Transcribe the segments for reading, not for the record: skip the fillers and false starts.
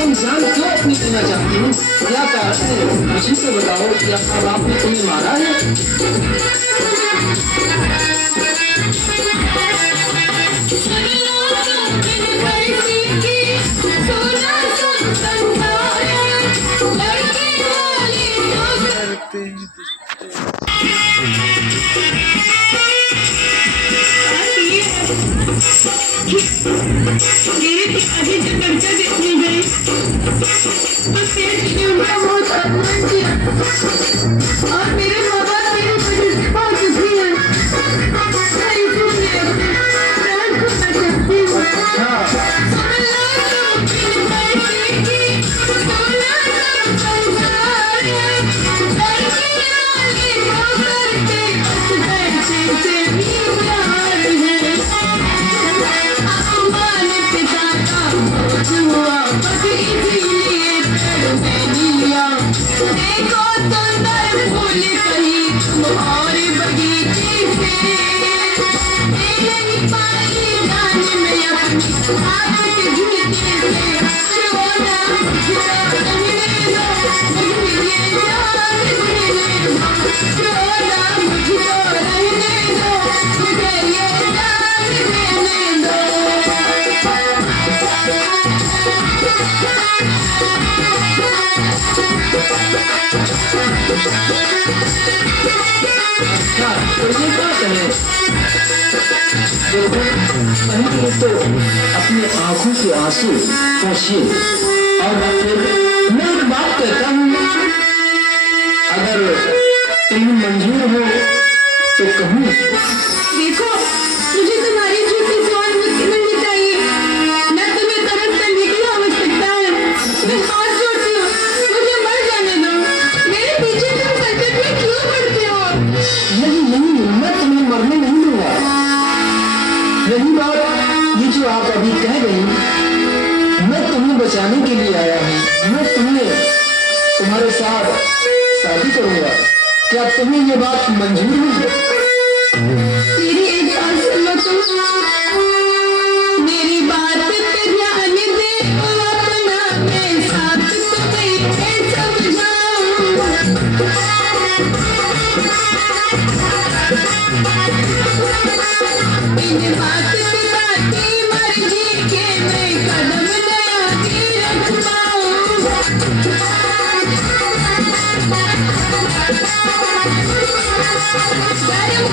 तुम जान क्यों अपनी जीना चाहती हो? क्या कारण है? मुझे तो बताओ, क्या आपने तुम्हें मारा है? और मेरे माँ बाप मेरे वजह से बहुत दुखी हैं। पहले तो अपने आंखों के आंसू पोंछिए और फिर मैं एक बात कहता हूँ, अगर तुम्हें मंजूर हो तो कहूँ? देखो, मुझे तुम्हारी झूठी सवाल नहीं चाहिए। न तुम्हें तरस करने की आवश्यकता है। मैं हाथ जोड़ती हूँ, मुझे मर जाने दो। मेरे पीछे तुम संकट में क्यों पड़ते हो? नहीं नहीं, मैं तुम्हें मरने नहीं दूंगा। रही बात ये जो आप अभी कह गई, मैं तुम्हें बचाने के लिए आया हूँ। मैं तुम्हारे साथ शादी करूंगा। क्या तुम्हें ये बात मंजूर है? मेरी एक बात सुनो तुम। मेरी बात पे ध्यान दे, अपना मैं साथ तुम्हें समझाऊं। इन बात पे बाकी मर्जी के मैं कदम न आगे रख पाऊं।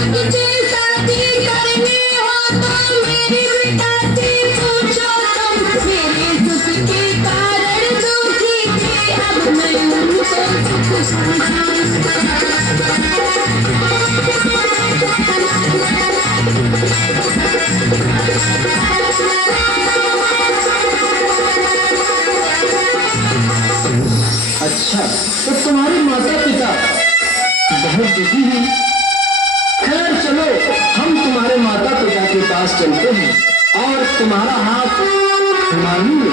मुझे शादी करनी हो तो मेरी बेटा से पूछो तुम। मेरे सुख के कारण दुखी थे, अब मैं उनको सुख अच्छा, तो तुम्हारे माता पिता बहुत दुखी हैं। खैर चलो, हम तुम्हारे माता पिता के पास चलते हैं और तुम्हारा हाथ मांगेंगे।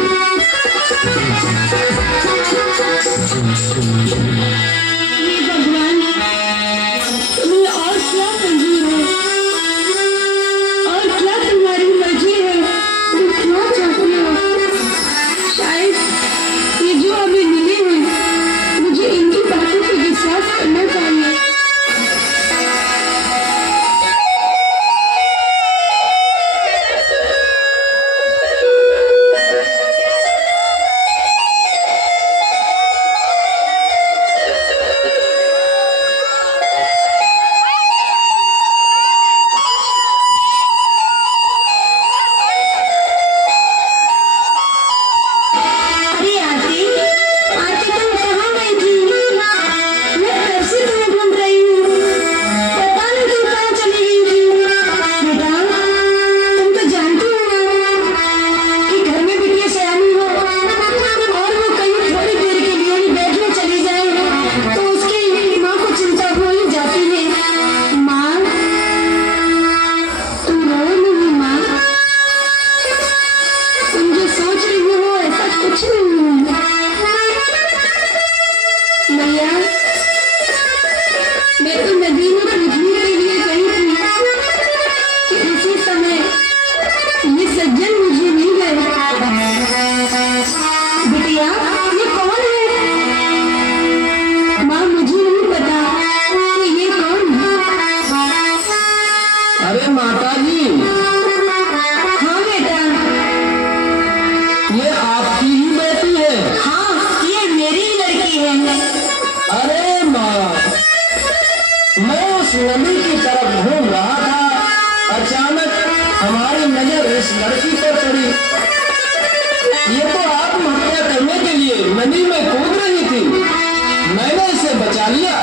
हे भगवान, तुम्हें और क्या मंजूर है? और क्या तुम्हारी मर्जी है? तुम क्या चाहते हो? शायद ये जो अभी मिले हैं, मुझे इनकी बातों पे विश्वास करना चाहिए। अरे आरती, आरती तुम कहाँ गई थी? मैं कब से तुम्हें ढूंढ रही हूँ। पता नहीं तुम कहाँ चली गई थी। बेटा, तुम तो जानती हो ना कि घर में बिटिया सयानी हो और वो कहीं थोड़ी देर के लिए ही बैठने चली जाए तो उसकी माँ को चिंता हो ही जाती है। माँ, तुम रो नहीं माँ। तुम जो सोच रही हो ऐसा कुछ नहीं है। मैया, मैं तो नदी में कूदने के लिए गई थी कि इसी समय ये सज्जन मुझे मिल गए। बिटिया, ये कौन है? माँ, मुझे नहीं पता कि ये कौन है। अरे माता जी, हाँ बेटा। ये आपकी ही बेटी है? हाँ, ये मेरी ही लड़की है। अरे माँ, मैं उस नदी की तरफ घूम रहा था, अचानक हमारी नजर इस लड़की पर पड़ी। ये तो आत्महत्या करने के लिए नदी में कूद रही थी। मैंने इसे बचा लिया,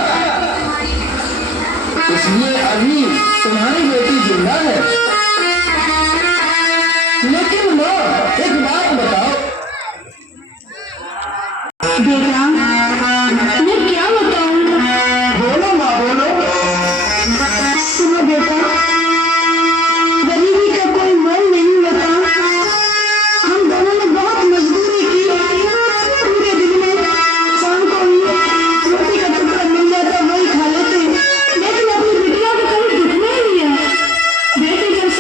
इसलिए अभी तुम्हारी बेटी जिंदा है। लेकिन माँ, एक बात बताओ। बेटा, मैं क्या बताऊं? बोलो माँ, बोलो। सुनो बेटा, गरीबी का कोई मोल नहीं होता। हम दोनों ने बहुत मजदूरी की। पूरे दिन में शाम को ही रोटी का टुकड़ा मिल जाता, वही खा लेते। लेकिन अपनी बिटिया को कभी दुख नहीं दिया। बेटे जब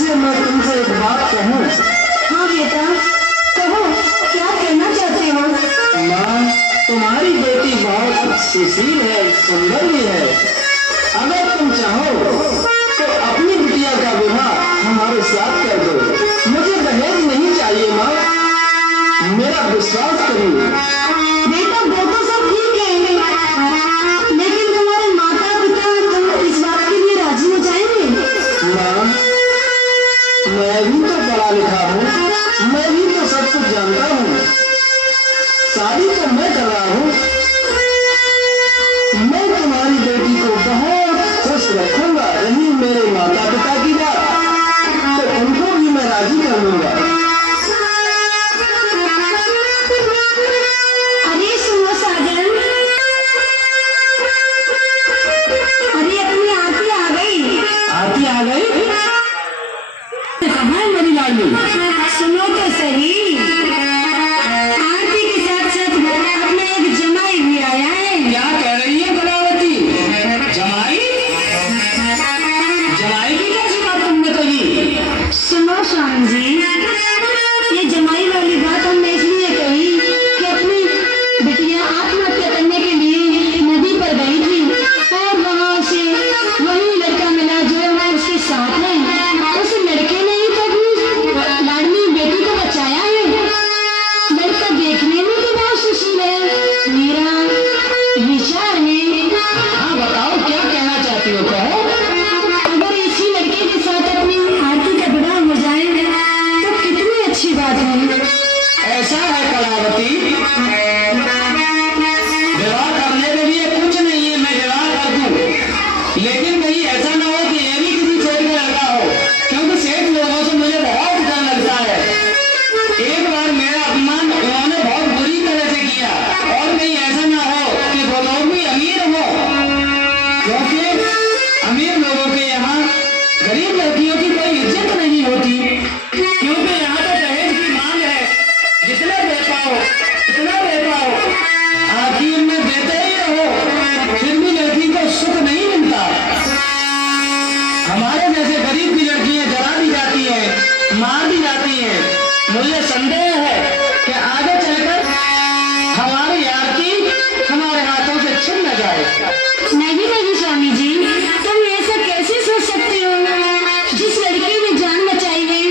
वैसे मैं तुमसे एक बात कहूँ? हाँ बेटा, कहो क्या कहना चाहते हो? माँ, तुम्हारी बेटी बहुत सुशील है, सुंदर भी है। अगर तुम चाहो तो अपनी बिटिया का विवाह हमारे साथ कर दो। मुझे दहेज नहीं चाहिए माँ, मेरा विश्वास करिए। बेटा वो तो सब ठीक है, लेकिन तुम्हारे माता पिता तुम इस बात के लिए राजी हो जाएंगे? माँ, मैं भी तो पढ़ा लिखा हूँ, मैं भी तो सब कुछ जानता हूँ। शादी तो मैं कर रहा हूँ। मैं तुम्हारी बेटी को बहुत खुश रखूंगा। रही मेरे माता पिता की बात, तो उनको भी मैं राजी कर लूंगा। अरे सुनो साजन, अरे अपनी आरती आ गई। आरती आ गई? कहाँ है मेरी लाडली? सुनो तो सही, आरती के साथ साथ अपना एक जमाई भी आया है। क्या कह रही है कलावती? जमाई? जमाई की कैसी बात तुमने कही? सुनो स्वामी जी, ये जमाई वाली बात हमने इसलिए कही कि अपनी बिटिया आत्महत्या करने के लिए नदी पर गई थी और वहां से वही लड़का मिला जो उसके साथ है। उस लड़के ने ही तो अपनी लाडली बेटी को बचाया है। लड़का देखने में तो बहुत सुशील है, मेरा विचार है। हाँ बताओ, क्या कहना चाहती हो? कहो। अगर इसी लड़के के साथ अपनी आरती का विवाह हो जाए तो कितनी अच्छी बात है। ऐसा है कलावती, विवाह करने के लिए कुछ नहीं है, मैं विवाह कर दूं। लेकिन कहीं ऐसा ना हो कि ये भी किसी सेठ में लगा हो, क्योंकि सेठ लोगों से मुझे बहुत डर लगता है। एक बार मेरा अपमान उन्होंने बहुत बुरी तरह से किया, और कहीं ऐसा ना हो कि वो लोग भी अमीर हो, क्योंकि अमीर लोगों के यहाँ गरीब लड़कियों की कोई इज्जत नहीं होती। क्योंकि यहाँ तो दहेज की मांग है, जितना दे पाओ इतना दे पाओ, आखिर में देते ही रहो, फिर भी लड़की को सुख नहीं मिलता। हमारे जैसे गरीब की लड़कियां जला दी जाती है, मार दी जाती है। मुझे संदेह है कि आगे चलकर हमारी आरती हमारे हाथों से छिन न जाए। नहीं नहीं स्वामी जी, तुम ऐसा कैसे सोच सकते हो? जिस लड़के ने जान बचाई है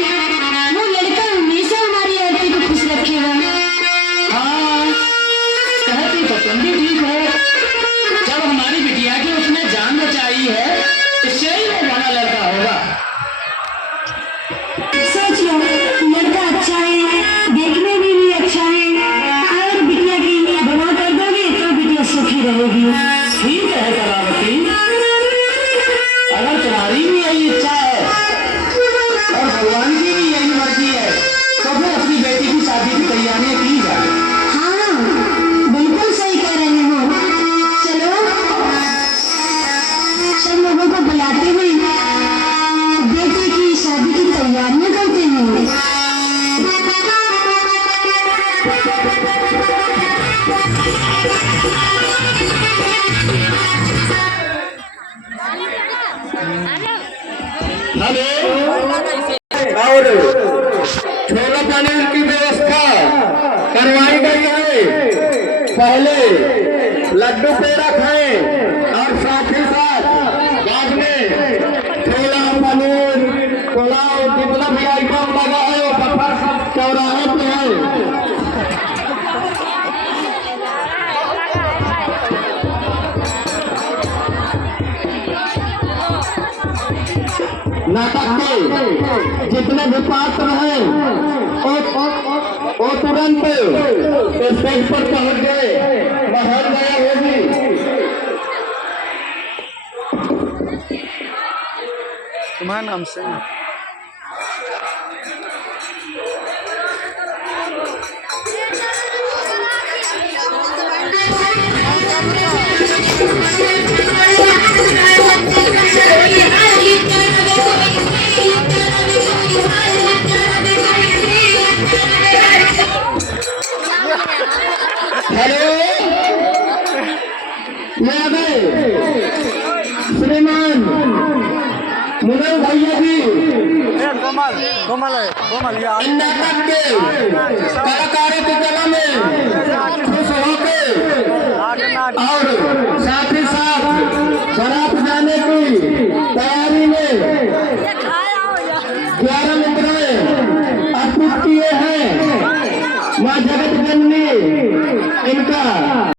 वो लड़का हमेशा हमारी आरती को खुश रखेगा। हाँ, कहती तो तुम भी ठीक हो। जब हमारी बिटिया की उसने जान बचाई है, इससे ही वो बड़ा लड़का होगा। सोच लो, लड़का अच्छा है, देखने में भी अच्छा है, और बिटिया की विवाह कर दोगे तो बिटिया सुखी रहेगी। ठीक है कलावती, अगर तुम्हारी भी यही इच्छा है और भगवान की भी यही मर्जी है, तो फिर अपनी बेटी की शादी की तैयारियां की जाए। हाँ बिल्कुल सही कह रहे हो। चलो सब लोगों को बुलाते हुए बेटे की शादी की तैयारियां करते हैं। हेलो, और छोला पनीर की व्यवस्था करवाई गई है। पहले लड्डू पेड़ा खाएं और साथ ही साथ बाद में छोला पनीर पुलाव जितना भी आइटम लगा है वो बफर सब चौराहे पे है। नाटक के जितने भी पात्र हैं वो तुरंत स्टेज पर पहुंच गए। बहुत दया होगी। तुम्हारा नाम से हेलो, श्रीमान मुनल भैया जी कोमल कोमल है कोमल यार इन नाटक के कलाकारों की कला में